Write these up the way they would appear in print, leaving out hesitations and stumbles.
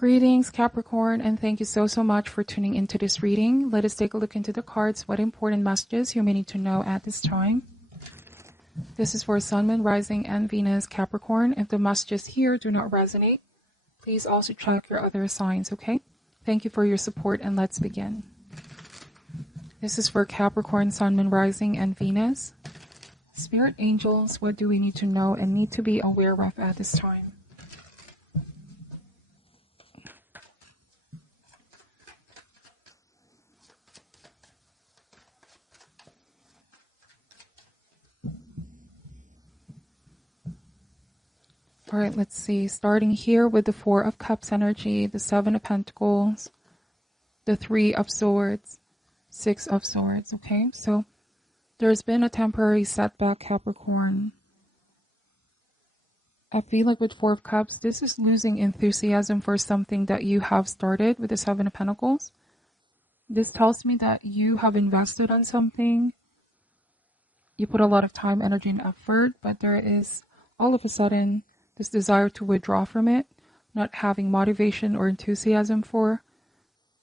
Greetings, Capricorn, and thank you so much for tuning into this reading. Let us take a look into the cards, what important messages you may need to know at this time. This is for Sun, Moon, Rising, and Venus, Capricorn. If the messages here do not resonate, please also check your other signs, okay? Thank you for your support, and let's begin. This is for Capricorn, Sun, Moon, Rising, and Venus. Spirit angels, what do we need to know and need to be aware of at this time? All right, let's see. Starting here with the Four of Cups energy, the Seven of Pentacles, the Three of Swords, Six of Swords, okay? So there's been a temporary setback, Capricorn. I feel like with Four of Cups, this is losing enthusiasm for something that you have started with the Seven of Pentacles. This tells me that you have invested on something. You put a lot of time, energy, and effort, but there is all of a sudden this desire to withdraw from it, not having motivation or enthusiasm for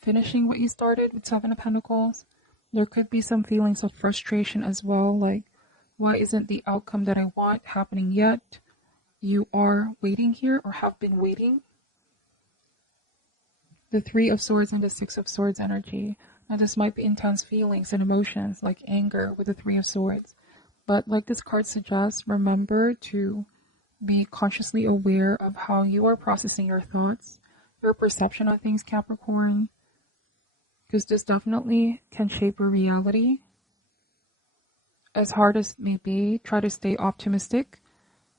finishing what you started with Seven of Pentacles. There could be some feelings of frustration as well, like, why isn't the outcome that I want happening yet? You are waiting here or have been waiting. The Three of Swords and the Six of Swords energy. Now this might be intense feelings and emotions like anger with the Three of Swords. But like this card suggests, remember to be consciously aware of how you are processing your thoughts, your perception of things, Capricorn, because this definitely can shape your reality. As hard as it may be, try to stay optimistic.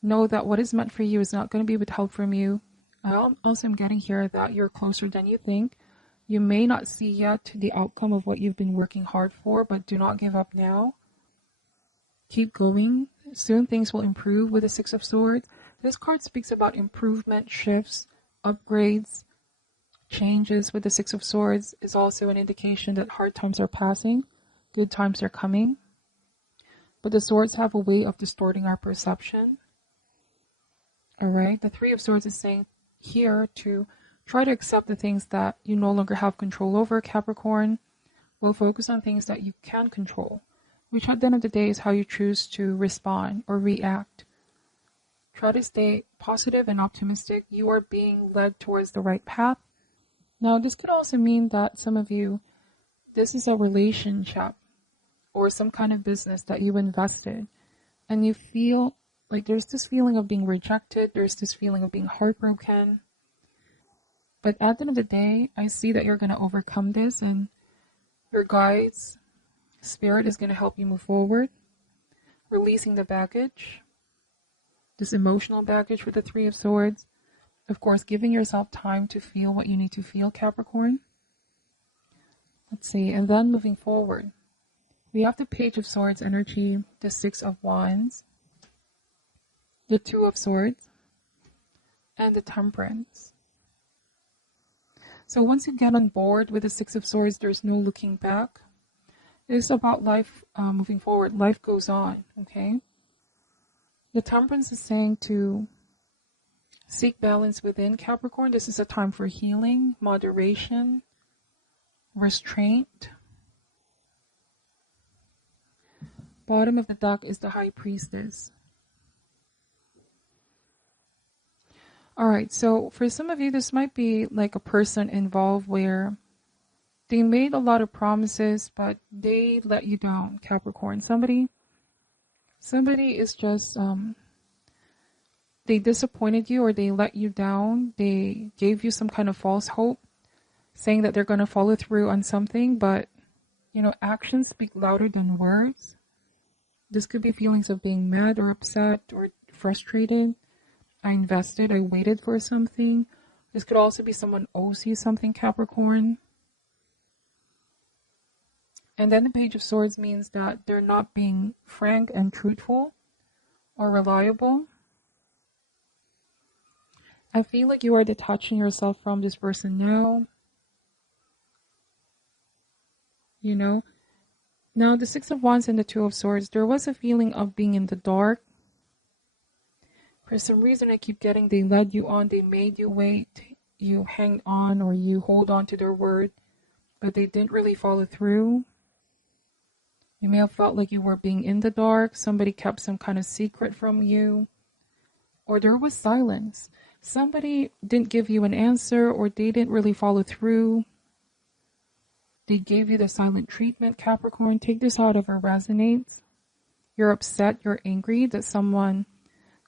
Know that what is meant for you is not going to be withheld from you. I also am getting here that you're closer than you think. You may not see yet the outcome of what you've been working hard for, but do not give up now. Keep going. Soon things will improve with the Six of Swords. This card speaks about improvement, shifts, upgrades, changes with the Six of Swords is also an indication that hard times are passing, good times are coming. But the swords have a way of distorting our perception. Alright, the Three of Swords is saying here to try to accept the things that you no longer have control over, Capricorn. We'll focus on things that you can control, which at the end of the day is how you choose to respond or react. Try to stay positive and optimistic. You are being led towards the right path. Now, this could also mean that some of you, this is a relationship or some kind of business that you invested and you feel like there's this feeling of being rejected. There's this feeling of being heartbroken. But at the end of the day, I see that you're going to overcome this and your guides, Spirit is going to help you move forward. Releasing the baggage, this emotional baggage with the Three of Swords. Of course, giving yourself time to feel what you need to feel, Capricorn. Let's see, and then moving forward. We have the Page of Swords energy, the Six of Wands, the Two of Swords, and the Temperance. So once you get on board with the Six of Swords, there's no looking back. It's about life moving forward. Life goes on, okay? The Temperance is saying to seek balance within, Capricorn. This is a time for healing, moderation, restraint. Bottom of the deck is the High Priestess. Alright, so for some of you, this might be like a person involved where they made a lot of promises, but they let you down, Capricorn. Somebody is just, they disappointed you or they let you down. They gave you some kind of false hope, saying that they're going to follow through on something, but, you know, actions speak louder than words. This could be feelings of being mad or upset or frustrated. I invested, I waited for something. This could also be someone owes you something, Capricorn. And then the Page of Swords means that they're not being frank and truthful or reliable. I feel like you are detaching yourself from this person now. You know? Now, the Six of Wands and the Two of Swords, there was a feeling of being in the dark. For some reason, I keep getting they led you on, they made you wait. you hang on or you hold on to their word, but they didn't really follow through. You may have felt like you were being in the dark. Somebody kept some kind of secret from you. Or there was silence. Somebody didn't give you an answer, or they didn't really follow through. They gave you the silent treatment, Capricorn. Take this however resonates. You're upset, you're angry that someone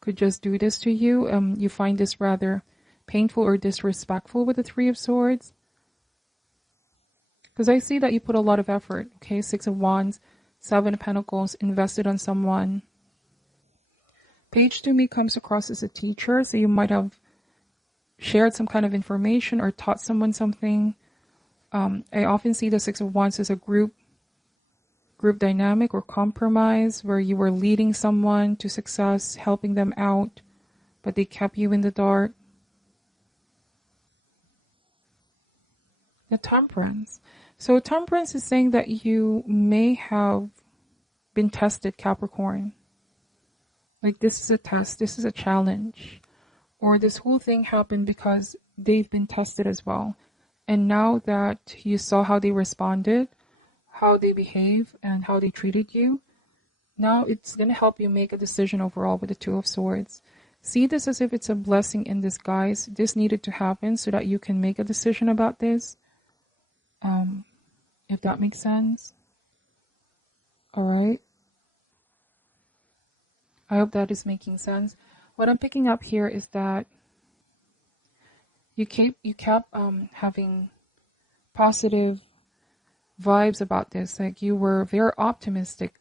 could just do this to you. You find this rather painful or disrespectful with the Three of Swords. Because I see that you put a lot of effort, okay? Six of Wands, Seven of Pentacles, invested on someone. Page to me comes across as a teacher, so you might have shared some kind of information or taught someone something. I often see the Six of Wands as a group dynamic or compromise where you were leading someone to success, helping them out, but they kept you in the dark. The Temperance. So Temperance is saying that you may have been tested, Capricorn. Like this is a test, this is a challenge. Or this whole thing happened because they've been tested as well. And now that you saw how they responded, how they behave, and how they treated you, now it's going to help you make a decision overall with the Two of Swords. See this as if it's a blessing in disguise. This needed to happen so that you can make a decision about this. If that makes sense. Alright. I hope that is making sense. What I'm picking up here is that you kept having positive vibes about this. Like you were very optimistic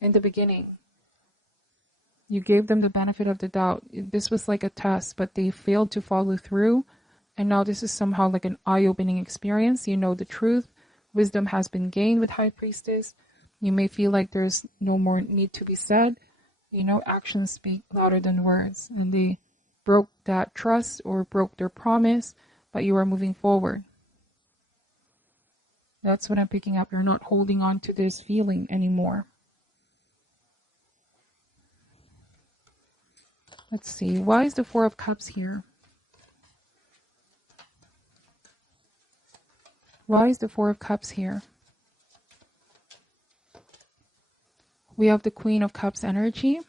in the beginning. You gave them the benefit of the doubt. This was like a test, but they failed to follow through. And now this is somehow like an eye-opening experience. You know the truth. Wisdom has been gained with High Priestess. You may feel like there's no more need to be said. You know, actions speak louder than words. And they broke that trust or broke their promise, but you are moving forward. That's what I'm picking up. You're not holding on to this feeling anymore. Let's see. Why is the Four of Cups here? Why is the Four of Cups here? We have the Queen of Cups energy.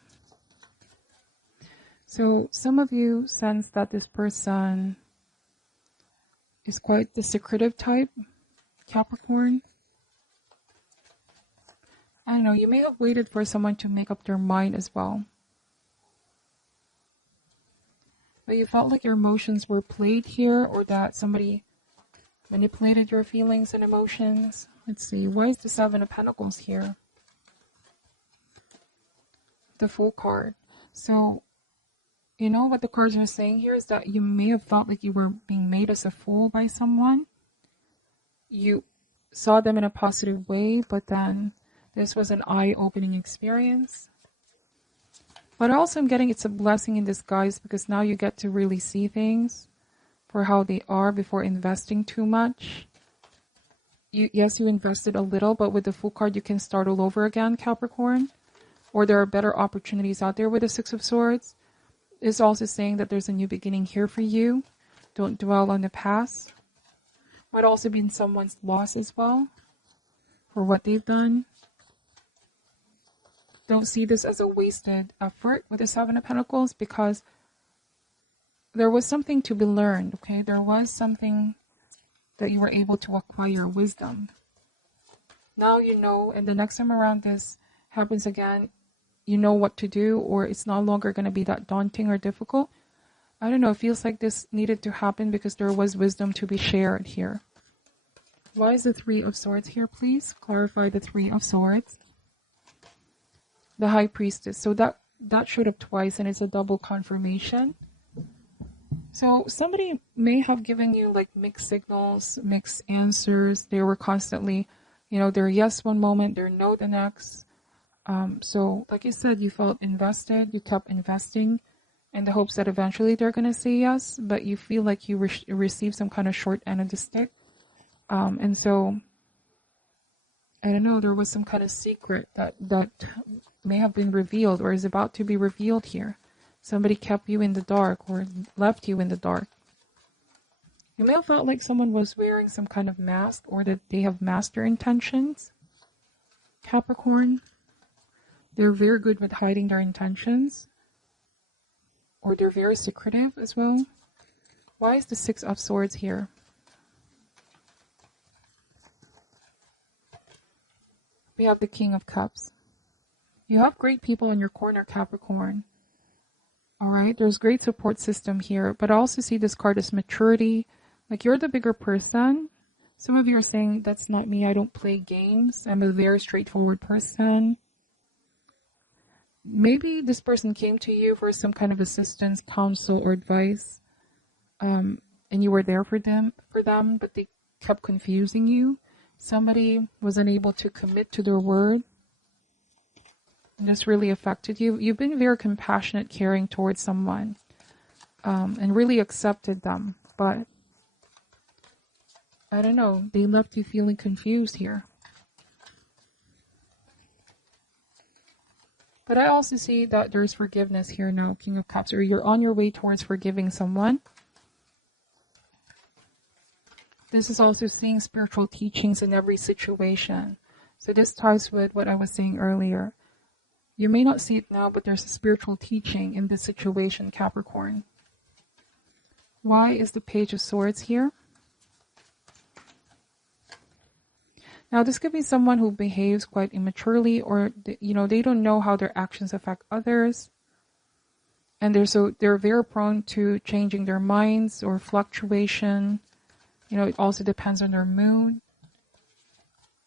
So some of you sense that this person is quite the secretive type, Capricorn. I don't know, you may have waited for someone to make up their mind as well. But you felt like your emotions were played here, or that somebody manipulated your feelings and emotions. Let's see, why is the Seven of Pentacles here? The Fool card. So, you know what the cards are saying here is that you may have felt like you were being made as a fool by someone. You saw them in a positive way, but then this was an eye-opening experience. But also I'm getting it's a blessing in disguise, because now you get to really see things for how they are before investing too much. Yes, you invested a little, but with the Fool card you can start all over again, Capricorn. Or there are better opportunities out there with the Six of Swords. It's also saying that there's a new beginning here for you. Don't dwell on the past. Might also be someone's loss as well for what they've done. Don't see this as a wasted effort with the Seven of Pentacles, because there was something to be learned, okay? There was something that you were able to acquire, wisdom. Now you know, and the next time around this happens again, you know what to do, or it's no longer going to be that daunting or difficult. I don't know, it feels like this needed to happen because there was wisdom to be shared here. Why is the Three of Swords here, please? Clarify the Three of Swords. The High Priestess. So that showed up twice, and it's a double confirmation. So somebody may have given you like mixed signals, mixed answers. They were constantly, you know, they're yes one moment, they're no the next. So like I said, you felt invested, you kept investing in the hopes that eventually they're going to say yes, but you feel like you received some kind of short end of the stick. And so, I don't know, there was some kind of secret that may have been revealed or is about to be revealed here. Somebody kept you in the dark or left you in the dark. You may have felt like someone was wearing some kind of mask or that they have masked their intentions. Capricorn, they're very good with hiding their intentions, or they're very secretive as well. Why is the Six of Swords here? We have the King of Cups. You have great people in your corner, Capricorn. All right, there's great support system here, but I also see this card as maturity. Like you're the bigger person. Some of you are saying, that's not me, I don't play games. I'm a very straightforward person. Maybe this person came to you for some kind of assistance, counsel, or advice. And you were there for them, but they kept confusing you. Somebody was unable to commit to their word. And this really affected you. You've been very compassionate, caring towards someone, and really accepted them. But I don't know, they left you feeling confused here. But I also see that there's forgiveness here now, King of Cups, or you're on your way towards forgiving someone. This is also seeing spiritual teachings in every situation. So this ties with what I was saying earlier. You may not see it now, but there's a spiritual teaching in this situation, Capricorn. Why is the Page of Swords here? Now, this could be someone who behaves quite immaturely, or they don't know how their actions affect others, and they're very prone to changing their minds or fluctuation. It also depends on their mood,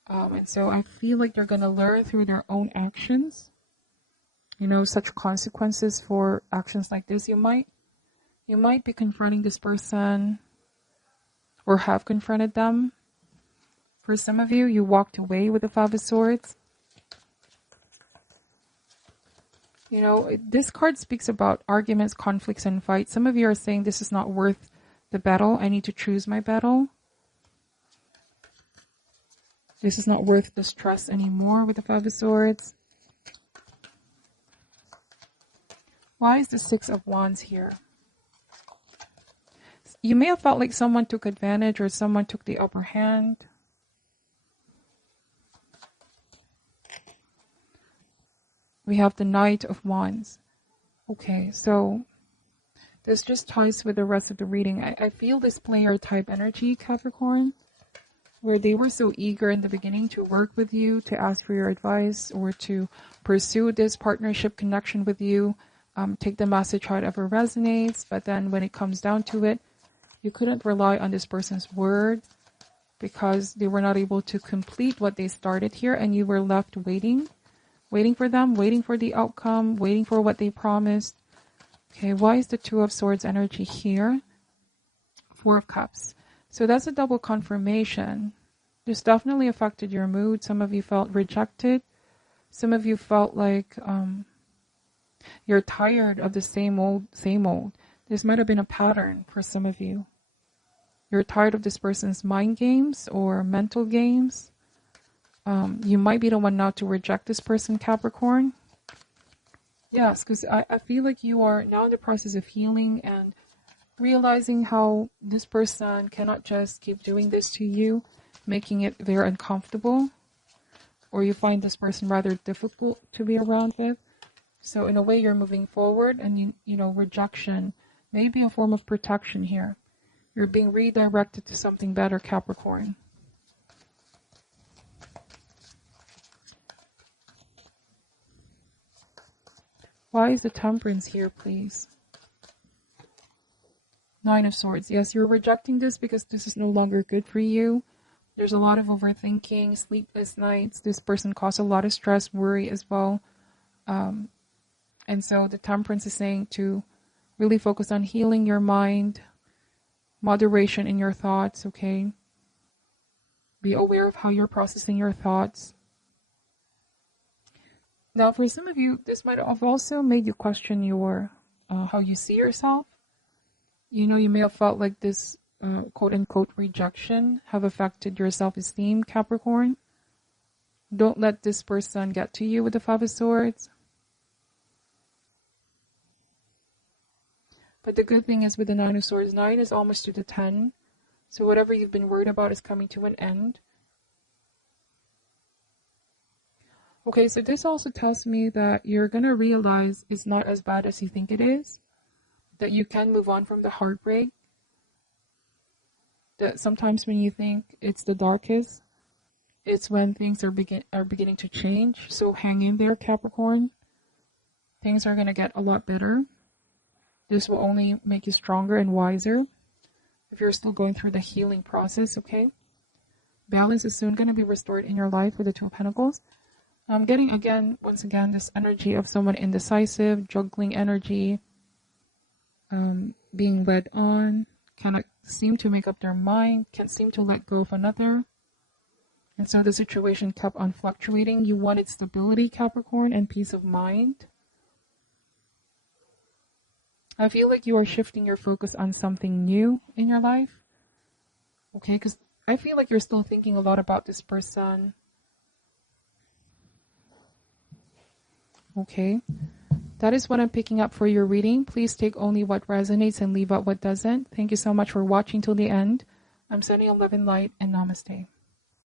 and so I feel like they're gonna learn through their own actions. Such consequences for actions like this. You might be confronting this person, or have confronted them. For some of you, you walked away with the Five of Swords. This card speaks about arguments, conflicts, and fights. Some of you are saying this is not worth the battle. I need to choose my battle. This is not worth the stress anymore with the Five of Swords. Why is the Six of Wands here? You may have felt like someone took advantage or someone took the upper hand. We have the Knight of Wands. Okay, so this just ties with the rest of the reading. I feel this player type energy, Capricorn, where they were so eager in the beginning to work with you, to ask for your advice, or to pursue this partnership connection with you. Take the message however resonates, but then when it comes down to it, you couldn't rely on this person's word because they were not able to complete what they started here, and you were left waiting for them, waiting for the outcome, waiting for what they promised. Okay, why is the Two of Swords energy here? Four of Cups. So that's a double confirmation. This definitely affected your mood. Some of you felt rejected. Some of you felt like you're tired of the same old. This might have been a pattern for some of you. You're tired of this person's mind games or mental games. You might be the one now to reject this person, Capricorn. Yes, because I feel like you are now in the process of healing and realizing how this person cannot just keep doing this to you, making it very uncomfortable, or you find this person rather difficult to be around with. So in a way, you're moving forward, and rejection may be a form of protection here. You're being redirected to something better, Capricorn. Why is the Temperance here, please? Nine of Swords. Yes, you're rejecting this because this is no longer good for you. There's a lot of overthinking, sleepless nights. This person caused a lot of stress, worry as well. And so the Temperance is saying to really focus on healing your mind, moderation in your thoughts, okay? Be aware of how you're processing your thoughts. Now, for some of you, this might have also made you question your how you see yourself. You may have felt like this quote-unquote rejection have affected your self-esteem, Capricorn. Don't let this person get to you with the Five of Swords. But the good thing is with the Nine of Swords, 9 is almost to the 10. So whatever you've been worried about is coming to an end. Okay, so this also tells me that you're going to realize it's not as bad as you think it is, that you can move on from the heartbreak, that sometimes when you think it's the darkest, it's when things are beginning to change. So hang in there, Capricorn. Things are going to get a lot better. This will only make you stronger and wiser if you're still going through the healing process, okay? Balance is soon going to be restored in your life with the Two of Pentacles. I'm getting, once again, this energy of someone indecisive, juggling energy, being led on, cannot seem to make up their mind, can't seem to let go of another. And so the situation kept on fluctuating. You wanted stability, Capricorn, and peace of mind. I feel like you are shifting your focus on something new in your life. Okay, because I feel like you're still thinking a lot about this person. Okay, that is what I'm picking up for your reading. Please take only what resonates and leave out what doesn't. Thank you so much for watching till the end. I'm sending a love and light, and namaste.